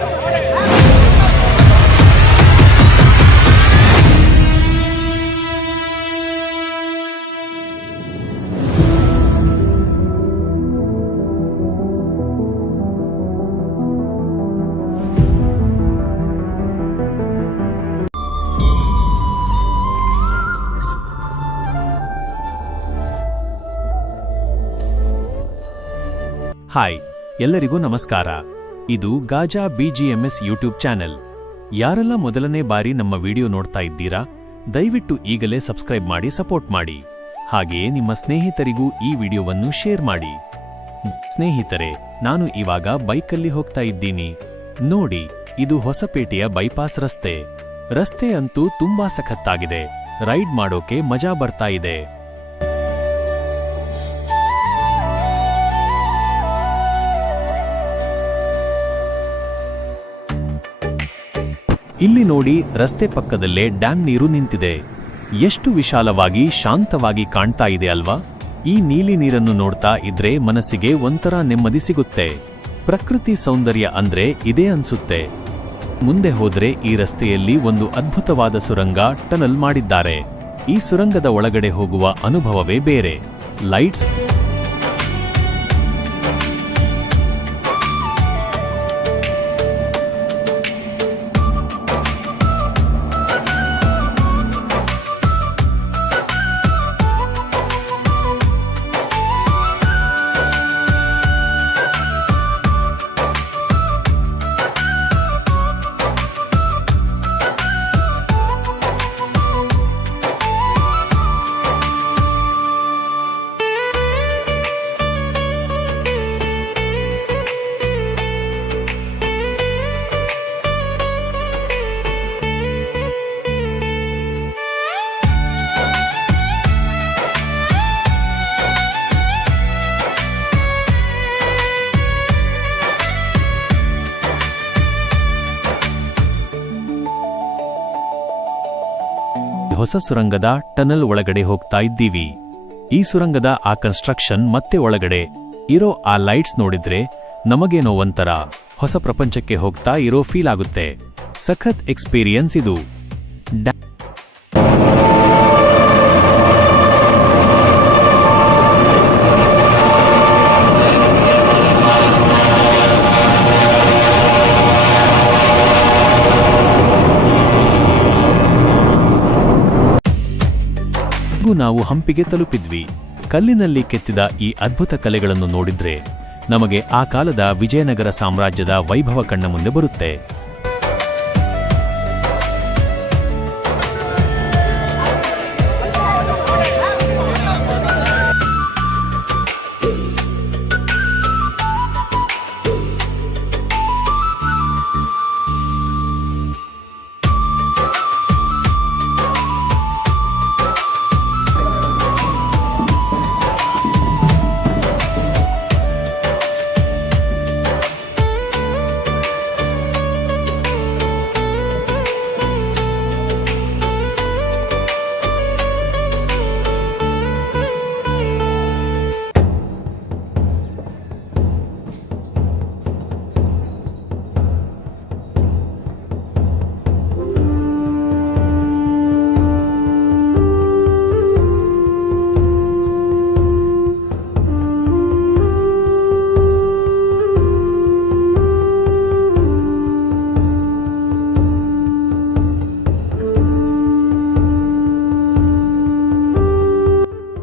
Hi, ಎಲ್ಲರಿಗೂ ನಮಸ್ಕಾರ. ಇದು ಗಾಜಾ BGMS ಯೂಟ್ಯೂಬ್ ಚಾನೆಲ್. ಯಾರೆಲ್ಲ ಮೊದಲನೇ ಬಾರಿ ನಮ್ಮ ವಿಡಿಯೋ ನೋಡ್ತಾ ಇದ್ದೀರಾ, ದಯವಿಟ್ಟು ಈಗಲೇ ಸಬ್ಸ್ಕ್ರೈಬ್ ಮಾಡಿ ಸಪೋರ್ಟ್ ಮಾಡಿ. ಹಾಗೆಯೇ ನಿಮ್ಮ ಸ್ನೇಹಿತರಿಗೂ ಈ ವಿಡಿಯೋವನ್ನು ಶೇರ್ ಮಾಡಿ. ಸ್ನೇಹಿತರೆ, ನಾನು ಇವಾಗ ಬೈಕಲ್ಲಿ ಹೋಗ್ತಾ ಇದ್ದೀನಿ. ನೋಡಿ, ಇದು ಹೊಸಪೇಟೆಯ ಬೈಪಾಸ್ ರಸ್ತೆ. ರಸ್ತೆ ಅಂತೂ ತುಂಬಾ ಸಖತ್ತಾಗಿದೆ. ರೈಡ್ ಮಾಡೋಕೆ ಮಜಾ ಬರ್ತಾ ಇದೆ. ಇಲ್ಲಿ ನೋಡಿ, ರಸ್ತೆ ಪಕ್ಕದಲ್ಲೇ ಡ್ಯಾಮ್ ನೀರು ನಿಂತಿದೆ. ಎಷ್ಟು ವಿಶಾಲವಾಗಿ ಶಾಂತವಾಗಿ ಕಾಣ್ತಾ ಇದೆ ಅಲ್ವಾ? ಈ ನೀಲಿ ನೀರನ್ನು ನೋಡ್ತಾ ಇದ್ರೆ ಮನಸ್ಸಿಗೆ ಒಂಥರ ನೆಮ್ಮದಿ ಸಿಗುತ್ತೆ. ಪ್ರಕೃತಿ ಸೌಂದರ್ಯ ಅಂದ್ರೆ ಇದೇ ಅನ್ಸುತ್ತೆ. ಮುಂದೆ ಹೋದ್ರೆ ಈ ರಸ್ತೆಯಲ್ಲಿ ಒಂದು ಅದ್ಭುತವಾದ ಸುರಂಗ ಟನಲ್ ಮಾಡಿದ್ದಾರೆ. ಈ ಸುರಂಗದ ಒಳಗಡೆ ಹೋಗುವ ಅನುಭವವೇ ಬೇರೆ. ಲೈಟ್ಸ್ ಹೊಸ ಸುರಂಗದ ಟನಲ್ ಒಳಗಡೆ ಹೋಗ್ತಾ ಇದ್ದೀವಿ. ಈ ಸುರಂಗದ ಆ ಕನ್ಸ್ಟ್ರಕ್ಷನ್ ಮತ್ತೆ ಒಳಗಡೆ ಇರೋ ಆ ಲೈಟ್ಸ್ ನೋಡಿದ್ರೆ ನಮಗೇನೋ ಒಂಥರ ಹೊಸ ಪ್ರಪಂಚಕ್ಕೆ ಹೋಗ್ತಾ ಇರೋ ಫೀಲ್ ಆಗುತ್ತೆ. ಸಖತ್ ಎಕ್ಸ್ಪೀರಿಯನ್ಸ್ ಇದು. ನಾವು ಹಂಪಿಗೆ ತಲುಪಿದ್ವಿ. ಕಲ್ಲಿನಲ್ಲಿ ಕೆತ್ತಿದ ಈ ಅದ್ಭುತ ಕಲೆಗಳನ್ನು ನೋಡಿದ್ರೆ ನಮಗೆ ಆ ಕಾಲದ ವಿಜಯನಗರ ಸಾಮ್ರಾಜ್ಯದ ವೈಭವ ಕಣ್ಣ ಮುಂದೆ ಬರುತ್ತೆ.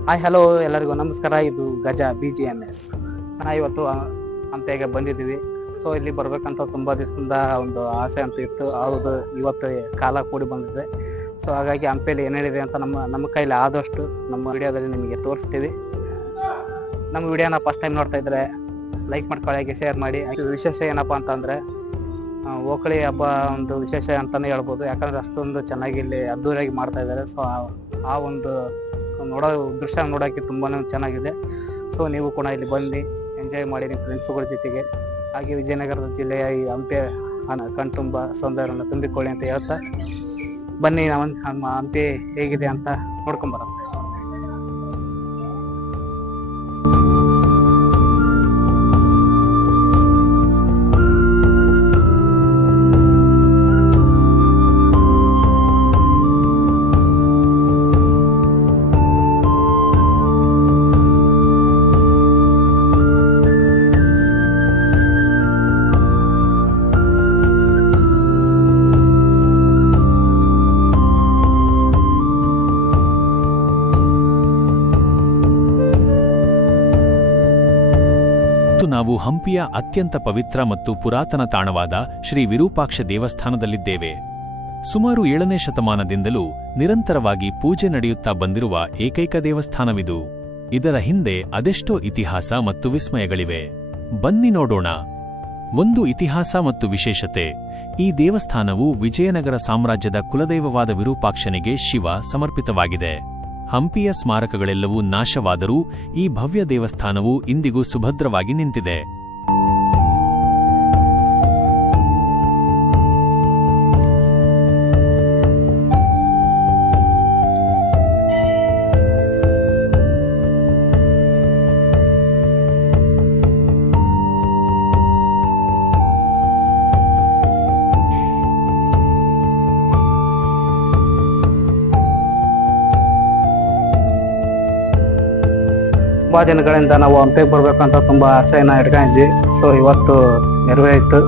ಹಾಯ್, ಹಲೋ, ಎಲ್ಲರಿಗೂ ನಮಸ್ಕಾರ. ಇದು ಗಜಾ BGMS. ನಾನು ಇವತ್ತು ಹಂಪೆಗೆ ಬಂದಿದ್ದೀವಿ. ಸೊ ಇಲ್ಲಿ ಬರ್ಬೇಕಂತ ತುಂಬ ದಿವಸದಿಂದ ಒಂದು ಆಸೆ ಅಂತ ಇತ್ತು. ಹೌದು, ಇವತ್ತು ಕಾಲ ಕೂಡಿ ಬಂದಿದೆ. ಸೊ ಹಾಗಾಗಿ ಹಂಪೆಯಲ್ಲಿ ಏನೇನಿದೆ ಅಂತ ನಮ್ಮ ಕೈಲಿ ಆದಷ್ಟು ನಮ್ಮ ವಿಡಿಯೋದಲ್ಲಿ ನಿಮಗೆ ತೋರಿಸ್ತೀವಿ. ನಮ್ಮ ವಿಡಿಯೋನ ಫಸ್ಟ್ ಟೈಮ್ ನೋಡ್ತಾ ಇದ್ರೆ ಲೈಕ್ ಮಾಡ್ಕೊಳ್ಳಿ, ಶೇರ್ ಮಾಡಿ. ವಿಶೇಷ ಏನಪ್ಪ ಅಂತಂದರೆ, ಓಕಳಿ ಹಬ್ಬ ಒಂದು ವಿಶೇಷ ಅಂತಲೇ ಹೇಳ್ಬೋದು. ಯಾಕಂದರೆ ಅಷ್ಟೊಂದು ಚೆನ್ನಾಗಿ ಇಲ್ಲಿ ಅದ್ದೂರಿಯಾಗಿ ಮಾಡ್ತಾ ಇದ್ದಾರೆ. ಸೊ ಆ ಒಂದು ದೃಶ್ಯ ನೋಡೋಕ್ಕೆ ತುಂಬಾ ಚೆನ್ನಾಗಿದೆ. ಸೊ ನೀವು ಕೂಡ ಇಲ್ಲಿ ಬಂದು ಎಂಜಾಯ್ ಮಾಡಿ ನಿಮ್ಮ ಫ್ರೆಂಡ್ಸ್ಗಳ ಜೊತೆಗೆ. ಹಾಗೆ ವಿಜಯನಗರದ ಜಿಲ್ಲೆಯ ಈ ಹಂಪೆ ಕಣ್ತುಂಬ ಸೌಂದರ್ಯವನ್ನು ತುಂಬಿಕೊಳ್ಳಿ ಅಂತ ಹೇಳ್ತಾ ಬನ್ನಿ, ನಮ್ಮ ಹಂಪೆ ಹೇಗಿದೆ ಅಂತ ನೋಡ್ಕೊಂಬರೋಣ. ನಾವು ಹಂಪಿಯ ಅತ್ಯಂತ ಪವಿತ್ರ ಮತ್ತು ಪುರಾತನ ತಾಣವಾದ ಶ್ರೀ ವಿರೂಪಾಕ್ಷ ದೇವಸ್ಥಾನದಲ್ಲಿದ್ದೇವೆ. ಸುಮಾರು 7ನೇ ಶತಮಾನದಿಂದಲೂ ನಿರಂತರವಾಗಿ ಪೂಜೆ ನಡೆಯುತ್ತಾ ಬಂದಿರುವ ಏಕೈಕ ದೇವಸ್ಥಾನವಿದು. ಇದರ ಹಿಂದೆ ಅದೆಷ್ಟೋ ಇತಿಹಾಸ ಮತ್ತು ವಿಸ್ಮಯಗಳಿವೆ. ಬನ್ನಿ ನೋಡೋಣ. ಒಂದು ಇತಿಹಾಸ ಮತ್ತು ವಿಶೇಷತೆ. ಈ ದೇವಸ್ಥಾನವು ವಿಜಯನಗರ ಸಾಮ್ರಾಜ್ಯದ ಕುಲದೈವವಾದ ವಿರೂಪಾಕ್ಷನಿಗೆ ಶಿವ ಸಮರ್ಪಿತವಾಗಿದೆ. ಹಂಪಿಯ ಸ್ಮಾರಕಗಳೆಲ್ಲವೂ ನಾಶವಾದರೂ ಈ ಭವ್ಯ ದೇವಸ್ಥಾನವು ಇಂದಿಗೂ ಸುಭದ್ರವಾಗಿ ನಿಂತಿದೆ. ತುಂಬಾ ದಿನಗಳಿಂದ ನಾವು ಹಂಪಿಗೆ ಬರ್ಬೇಕಂತ ತುಂಬಾ ಆಸೆಯನ್ನ ಇಟ್ಕೊಂಡಿದ್ವಿ. ಸೊ ಇವತ್ತು ನೆರವೇರಿತು.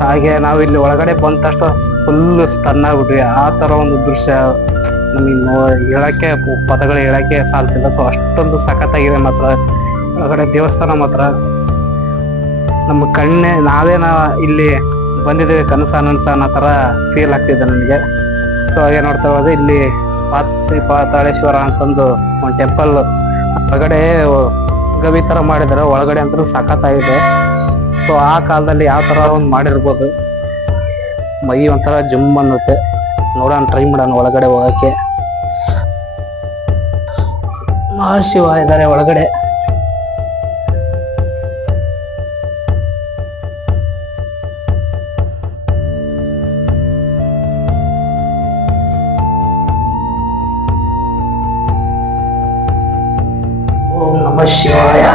ಹಾಗೆ ನಾವು ಇಲ್ಲಿ ಒಳಗಡೆ ಬಂದ ತಕ್ಷಣ ಫುಲ್ ಸ್ಟನ್ ಆಗ್ಬಿಟ್ವಿ. ಆ ತರ ಒಂದು ದೃಶ್ಯ ನಮಗೆ ಹೇಳಕ್ಕೆ ಪದಗಳು ಹೇಳಕ್ಕೆ ಸಾಲ್ತಿಲ್ಲ. ಸೊ ಅಷ್ಟೊಂದು ಸಖತ್ತಾಗಿದೆ ಮಾತ್ರ. ಒಳಗಡೆ ದೇವಸ್ಥಾನ ಮಾತ್ರ ನಮ್ಮ ನಾವೇನ ಇಲ್ಲಿ ಬಂದಿದ್ದೇವೆ ಕನಸ ಅನ್ನೋ ತರ ಫೀಲ್ ಆಗ್ತಿದೆ ನನಗೆ. ಸೊ ಹಾಗೆ ನೋಡ್ತಾ ಹೋದ್ರೆ ಇಲ್ಲಿ ಶ್ರೀ ಪಾತಾಳೇಶ್ವರ ಅಂತಂದು ಒಂದು ಟೆಂಪಲ್ ಹೊರಗಡೆ ಗವಿ ತರ ಮಾಡಿದಾರೆ. ಒಳಗಡೆ ಅಂತೂ ಸಖತ್ತಾಗಿದೆ. ಸೊ ಆ ಕಾಲದಲ್ಲಿ ಯಾವ ತರ ಒಂದು ಮಾಡಿರ್ಬೋದು. ಮೈ ಒಂಥರ ಜುಮ್ ಅನ್ನುತ್ತೆ. ನೋಡೋಣ, ಟ್ರೈ ಮಾಡೋಣ ಒಳಗಡೆ ಹೋಗಕ್ಕೆ. ಮಹಾಶಿವ ಇದ್ದಾರೆ ಒಳಗಡೆ. ಓಂ ನಮಃ ಶಿವಾಯ.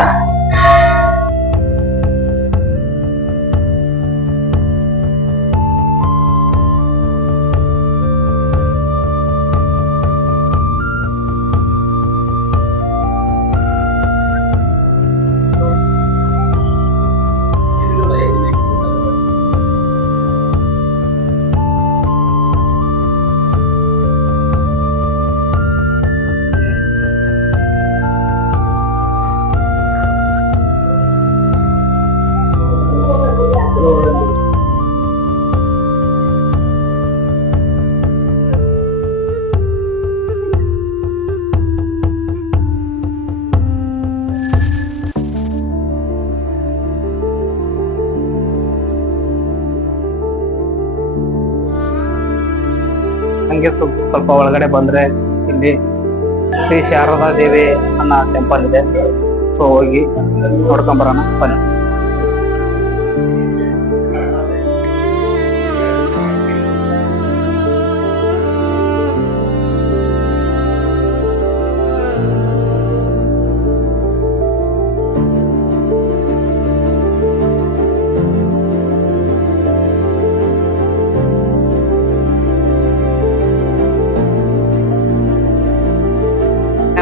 ಹಂಗೆ ಸ್ವಲ್ಪ ಒಳಗಡೆ ಬಂದ್ರೆ ಇಲ್ಲಿ ಶ್ರೀ ಶಾರದಾ ದೇವಿ ಅನ್ನೋ ಟೆಂಪಲ್ ಇದೆ. ಸೊ ಹೋಗಿ ನೋಡ್ಕೊಂಡ್ ಬರೋಣ ಬನ್ನಿ.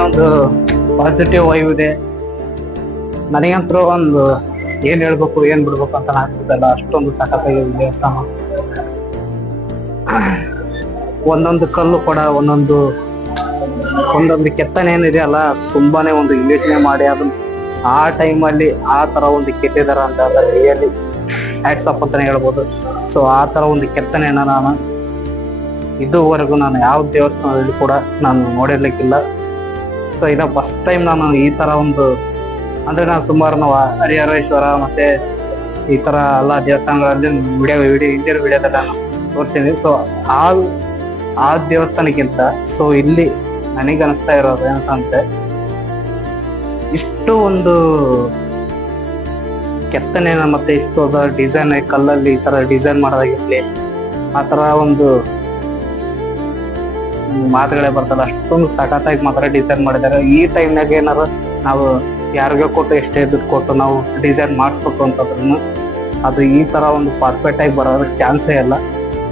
ಒಂದು ಪಾಸಿಟಿವ್ ವೈವ್ ಇದೆ. ನನಗಂತೂ ಒಂದು ಏನ್ ಹೇಳ್ಬೇಕು ಏನ್ ಬಿಡ್ಬೇಕು ಅಂತ ಆಗ್ತಿದ್ದಲ್ಲ, ಅಷ್ಟೊಂದು ಸಖತ್ತಾಗಿದೆ ದೇವಸ್ಥಾನ. ಒಂದೊಂದು ಕಲ್ಲು ಕೂಡ ಒಂದೊಂದು ಕೆತ್ತನೆ ಏನಿದೆಯಲ್ಲ, ತುಂಬಾನೇ ಒಂದು ಇಲ್ಯೂಷನೆ ಮಾಡಿ ಅದನ್ನ ಆ ಟೈಮಲ್ಲಿ ಆ ತರ ಒಂದು ಕೆತ್ತಿದಾರ ಅಂತ ರಿಯಲಿ ಹ್ಯಾಟ್ಸ್ ಆಫ್ ಅಂತಾನೆ ಹೇಳ್ಬೋದು. ಸೊ ಆ ತರ ಒಂದು ಕೆತ್ತನೆಯನ್ನ ನಾನು ಇದುವರೆಗೂ ಯಾವ ದೇವಸ್ಥಾನದಲ್ಲಿ ಕೂಡ ನಾನು ನೋಡಿರ್ಲಿಕ್ಕಿಲ್ಲ. ಸೊ ಇದ ಫಸ್ಟ್ ಟೈಮ್ ನಾನು ಈ ತರ ಒಂದು, ಅಂದ್ರೆ ನಾನು ಸುಮಾರು ಹರಿಹರೇಶ್ವರ ಮತ್ತೆ ಈ ತರ ಎಲ್ಲ ದೇವಸ್ಥಾನಗಳಲ್ಲಿ ಇಂದಿನ ವಿಡಿಯೋದಲ್ಲಿ ನಾನು ತೋರಿಸಿದ್ವಿ. ಸೊ ಆ ದೇವಸ್ಥಾನಕ್ಕಿಂತ ಸೊ ಇಲ್ಲಿ ನನಗೆ ಅನಿಸ್ತಾ ಇರೋದು ಏನಂತಂದ್ರೆ, ಇಷ್ಟು ಒಂದು ಕೆತ್ತನೆನ ಮತ್ತೆ ಇಷ್ಟು ಡಿಸೈನ್ ಕಲ್ಲಲ್ಲಿ ಈ ತರ ಡಿಸೈನ್ ಮಾಡೋದಾಗಿರ್ಲಿ, ಆ ತರ ಒಂದು ಮಾತುಗಳೇ ಬರ್ತಲ್ಲ, ಅಷ್ಟೊಂದು ಸಖತ್ತಾಗಿ ಮಾತ್ರ ಡಿಸೈನ್ ಮಾಡಿದ್ದಾರೆ. ಈ ಟೈಮ್ನಾಗ ಏನಾರು ನಾವು ಯಾರಿಗೋ ಕೊಟ್ಟು ಎಷ್ಟೇ ದುಡ್ಡು ಕೊಟ್ಟು ನಾವು ಡಿಸೈನ್ ಮಾಡಿಸ್ಬೇಕು ಅಂತಂದ್ರೂ ಅದು ಈ ತರ ಒಂದು ಪರ್ಫೆಕ್ಟ್ ಆಗಿ ಬರೋದಕ್ಕೆ ಚಾನ್ಸೇ ಇಲ್ಲ.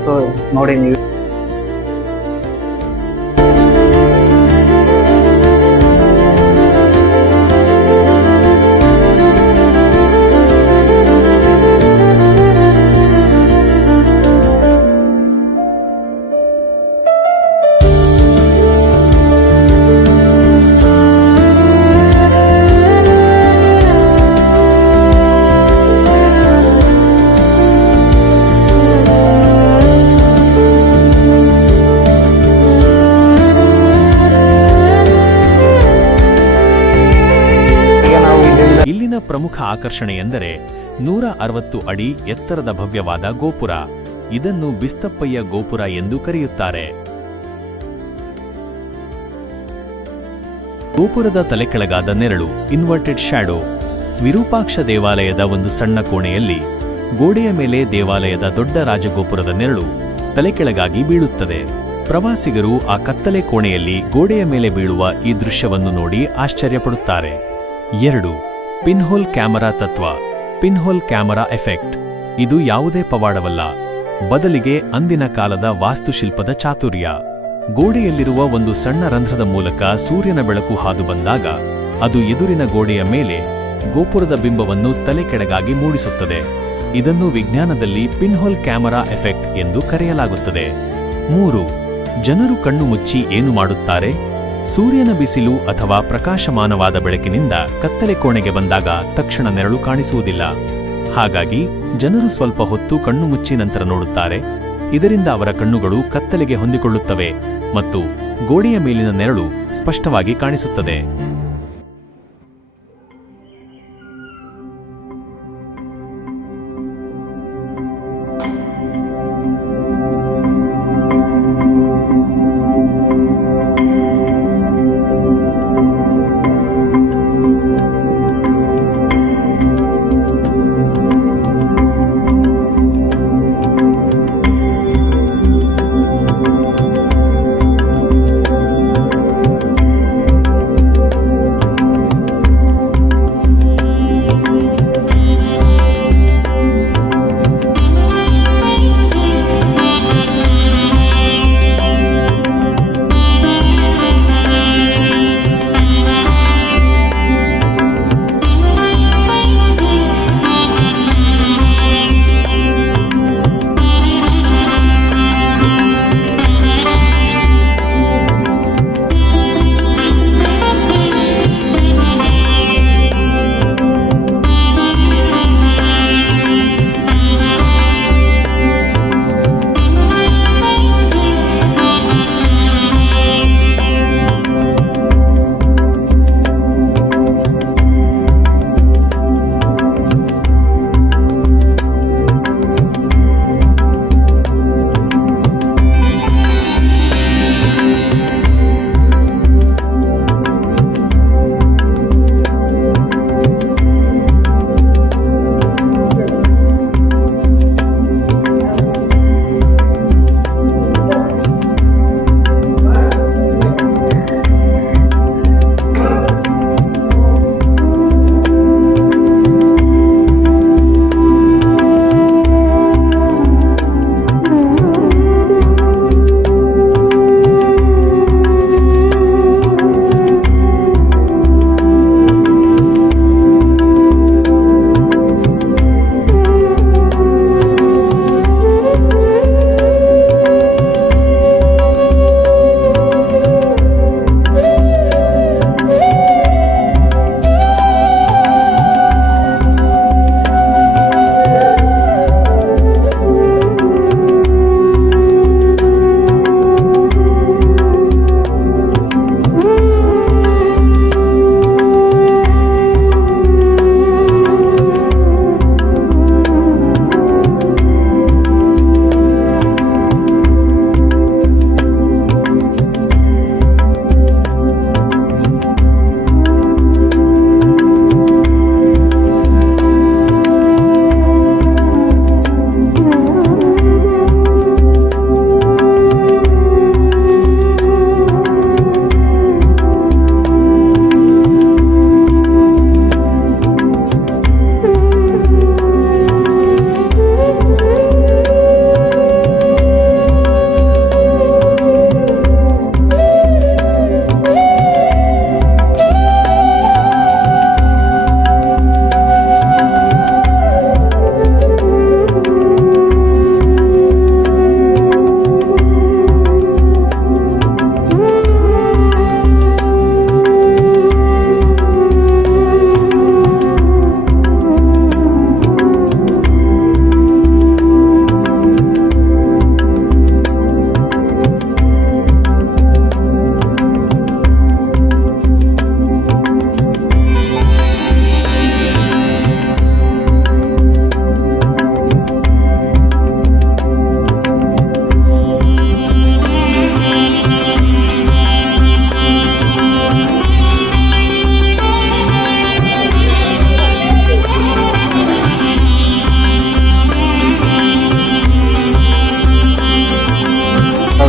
ಸೊ ನೋಡಿ ನೀವು. ಪ್ರಮುಖ ಆಕರ್ಷಣೆ ಎಂದರೆ 160 ಅಡಿ ಎತ್ತರದ ಭವ್ಯವಾದ ಗೋಪುರ. ಇದನ್ನು ಬಿಸ್ತಪ್ಪಯ್ಯ ಗೋಪುರ ಎಂದು ಕರೆಯುತ್ತಾರೆ. ಗೋಪುರದ ತಲೆಕೆಳಗಾದ ನೆರಳು ಇನ್ವರ್ಟೆಡ್ ಶ್ಯಾಡೋ. ವಿರೂಪಾಕ್ಷ ದೇವಾಲಯದ ಒಂದು ಸಣ್ಣ ಕೋಣೆಯಲ್ಲಿ ಗೋಡೆಯ ಮೇಲೆ ದೇವಾಲಯದ ದೊಡ್ಡ ರಾಜಗೋಪುರದ ನೆರಳು ತಲೆಕೆಳಗಾಗಿ ಬೀಳುತ್ತದೆ. ಪ್ರವಾಸಿಗರು ಆ ಕತ್ತಲೆ ಕೋಣೆಯಲ್ಲಿ ಗೋಡೆಯ ಮೇಲೆ ಬೀಳುವ ಈ ದೃಶ್ಯವನ್ನು ನೋಡಿ ಆಶ್ಚರ್ಯಪಡುತ್ತಾರೆ. 2. ಪಿನ್ಹೋಲ್ ಕ್ಯಾಮರಾ ತತ್ವ. ಪಿನ್ಹೋಲ್ ಕ್ಯಾಮರಾ ಎಫೆಕ್ಟ್. ಇದು ಯಾವುದೇ ಪವಾಡವಲ್ಲ, ಬದಲಿಗೆ ಅಂದಿನ ಕಾಲದ ವಾಸ್ತುಶಿಲ್ಪದ ಚಾತುರ್ಯ. ಗೋಡೆಯಲ್ಲಿರುವ ಒಂದು ಸಣ್ಣ ರಂಧ್ರದ ಮೂಲಕ ಸೂರ್ಯನ ಬೆಳಕು ಹಾದು ಬಂದಾಗ ಅದು ಎದುರಿನ ಗೋಡೆಯ ಮೇಲೆ ಗೋಪುರದ ಬಿಂಬವನ್ನು ತಲೆಕೆಳಗಾಗಿ ಮೂಡಿಸುತ್ತದೆ. ಇದನ್ನು ವಿಜ್ಞಾನದಲ್ಲಿ ಪಿನ್ಹೋಲ್ ಕ್ಯಾಮರಾ ಎಫೆಕ್ಟ್ ಎಂದು ಕರೆಯಲಾಗುತ್ತದೆ. 3. ಜನರು ಕಣ್ಣು ಮುಚ್ಚಿ ಏನು ಮಾಡುತ್ತಾರೆ? ಸೂರ್ಯನ ಬಿಸಿಲು ಅಥವಾ ಪ್ರಕಾಶಮಾನವಾದ ಬೆಳಕಿನಿಂದ ಕತ್ತಲೆ ಕೋಣೆಗೆ ಬಂದಾಗ ತಕ್ಷಣ ನೆರಳು ಕಾಣಿಸುವುದಿಲ್ಲ. ಹಾಗಾಗಿ ಜನರು ಸ್ವಲ್ಪ ಹೊತ್ತು ಕಣ್ಣು ಮುಚ್ಚಿ ನಂತರ ನೋಡುತ್ತಾರೆ. ಇದರಿಂದ ಅವರ ಕಣ್ಣುಗಳು ಕತ್ತಲೆಗೆ ಹೊಂದಿಕೊಳ್ಳುತ್ತವೆ ಮತ್ತು ಗೋಡೆಯ ಮೇಲಿನ ನೆರಳು ಸ್ಪಷ್ಟವಾಗಿ ಕಾಣಿಸುತ್ತದೆ.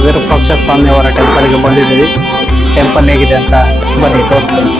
ವಿರೂಪಾಕ್ಷ ಸ್ವಾಮಿಯವರ ಟೆಂಪಲ್ಗೆ ಬಂದಿದ್ದೀವಿ. ಟೆಂಪಲ್ ಹೇಗಿದೆ ಅಂತ ಬನ್ನಿ ತೋರಿಸ್ತೀನಿ.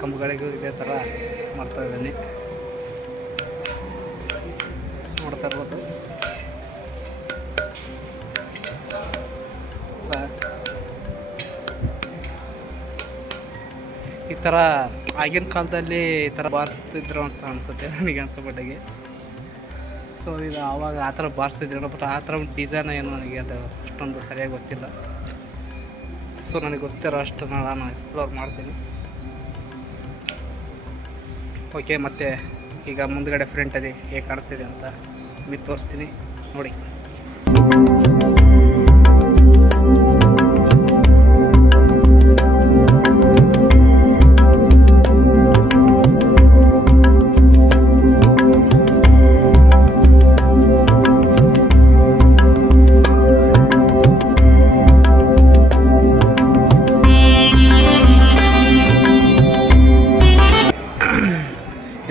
ಕಂಬಗಳಿಗೂ ಇದೇ ಥರ ಮಾಡ್ತಾ ಇದ್ದೀನಿ, ನೋಡ್ತಾ ಇರ್ಬೋದು. ಈ ಥರ ಆಗಿನ ಕಾಲದಲ್ಲಿ ಈ ಥರ ಬಾರಿಸ್ತಿದ್ರು ಅಂತ ಅನಿಸುತ್ತೆ ನನಗೆ ಅನ್ಸೋಮಟ್ಟಿಗೆ. ಸೊ ಇದು ಆವಾಗ ಆ ಥರ ಬಾರಿಸ್ತಿದ್ರು, ಬಟ್ ಆ ಥರ ಡಿಸೈನ್ ಏನು ನನಗೆ ಅದು ಅಷ್ಟೊಂದು ಸರಿಯಾಗಿ ಗೊತ್ತಿಲ್ಲ. ಸೊ ನನಗೆ ಗೊತ್ತಿರೋ ಅಷ್ಟು ನಾನು ಎಕ್ಸ್ಪ್ಲೋರ್ ಮಾಡ್ತೀನಿ. ಓಕೆ, ಮತ್ತು ಈಗ ಮುಂದ್ಗಡೆ ಫ್ರಂಟಲ್ಲಿ ಹೇಗೆ ಕಾಣಿಸ್ತಿದೆ ಅಂತ ನಿಮಗೆ ತೋರಿಸ್ತೀನಿ ನೋಡಿ.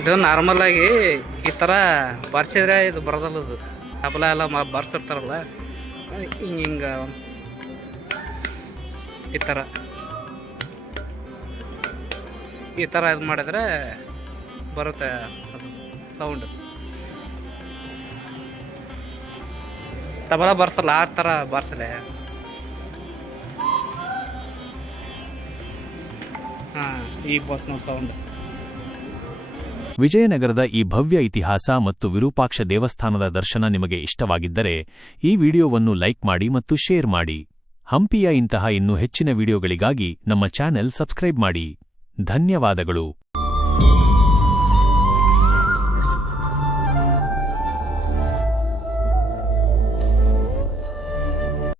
ಇದು ನಾರ್ಮಲಾಗಿ ಈ ಥರ ಬಾರಿಸಿದ್ರೆ ಇದು ಬರೋದಲ್ಲ, ಅದು ತಬಲ ಎಲ್ಲ ಬಾರಿಸಿರ್ತಾರಲ್ಲ ಹಿಂಗೆ ಈ ಥರ ಇದು ಮಾಡಿದ್ರೆ ಬರುತ್ತೆ ಅದು ಸೌಂಡ್. ತಬಲ ಬಾರಿಸಲ್ಲ, ಆ ಥರ ಬಾರಿಸಲೆ. ಹಾಂ, ಈಗ ಬತ್ತು ನೋಡಿ ಸೌಂಡ್. ವಿಜಯನಗರದ ಈ ಭವ್ಯ ಇತಿಹಾಸ ಮತ್ತು ವಿರೂಪಾಕ್ಷ ದೇವಸ್ಥಾನದ ದರ್ಶನ ನಿಮಗೆ ಇಷ್ಟವಾಗಿದ್ದರೆ ಈ ವಿಡಿಯೋವನ್ನು ಲೈಕ್ ಮಾಡಿ ಮತ್ತು ಶೇರ್ ಮಾಡಿ. ಹಂಪಿಯ ಇಂತಹ ಇನ್ನೂ ಹೆಚ್ಚಿನ ವಿಡಿಯೋಗಳಿಗಾಗಿ ನಮ್ಮ ಚಾನೆಲ್ ಸಬ್ಸ್ಕ್ರೈಬ್ ಮಾಡಿ. ಧನ್ಯವಾದಗಳು.